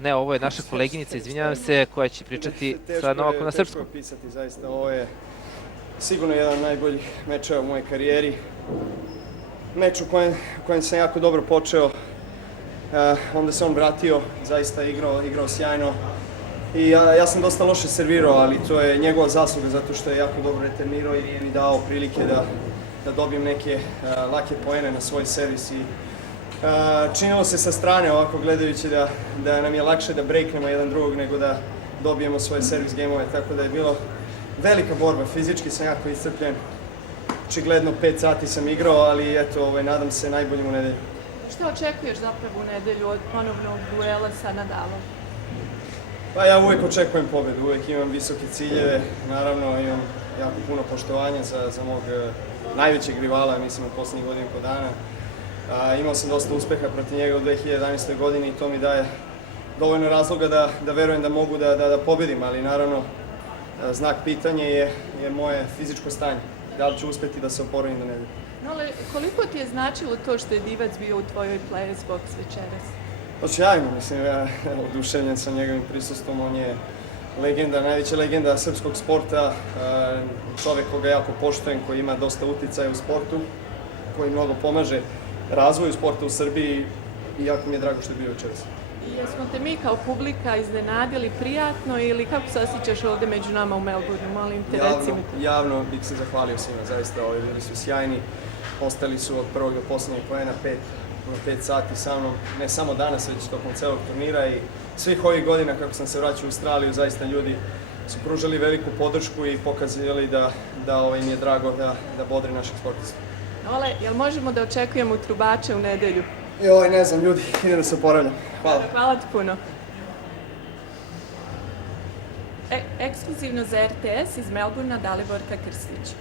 Ne, ovo je naša koleginica, izvinjavam se, koja će pričati sa Novakom na Teško srpskom. je pisati, zaista. Ovo je sigurno jedan od najboljih mečeva u mojoj karijeri. Meč u kojem sam jako dobro počeo. Onda se on vratio, zaista igrao sjajno. I ja sam dosta loše servirao, ali to je njegova zasluga zato što je jako dobro returnirao i nije mi dao prilike da dobijem neke lake poene na svoj servis. Činilo se sa strane, ovako gledajući, da nam je lakše da breaknemo jedan drugog nego da dobijemo svoje servis gameove, tako da je bilo velika borba. Fizički sam jako iscrpljen. Očigledno 5 sati sam igrao, ali eto, nadam se najboljim u nedelju. Što očekuješ zapravo u nedelju od ponovnog duela sa Nadalom? Pa ja uvijek očekujem pobedu, uvijek imam visoke ciljeve, naravno imam jako puno poštovanja za mog najvećeg rivala, mislim, u posljednjih godinu i po dana. Imao sam dosta uspeha protiv njega u 2011. godini i to mi daje dovoljno razloga da verujem da mogu da pobedim, ali naravno znak pitanja je moje fizičko stanje. Da li ću uspjeti da se oporavim do nedelje. No, ali koliko ti je značilo to što je Divac bio u tvojoj Players Box večeras? Sjajno, mislim, ja oduševljen sam njegovim prisustvom, on je legenda, najveća legenda srpskog sporta, čovjek koga jako poštujem, koji ima dosta uticaja u sportu, koji mnogo pomaže razvoju sporta u Srbiji i jako mi je drago što je bio večeras. I jesmo te mi kao publika iznenadili prijatno ili kako se osjećaš ovdje među nama u Melbourneu? Molim te, reci mi. Javno bih se zahvalio svima, zaista bili su sjajni, ostali su od prvog do posljednjeg poena 5 sati sa mnom, ne samo danas, već tokom celog turnira i svih ovih godina kako sam se vraćao u Australiju, zaista ljudi su pružali veliku podršku i pokazali da im je drago da bodri naših sportista. Ole, jel možemo da očekujemo trubače u nedelju? Joj, ne znam, ljudi, idem da se oporavljam. Hvala. Hvala ti puno. Ekskluzivno za RTS iz Melbournea, Daliborka Krstić.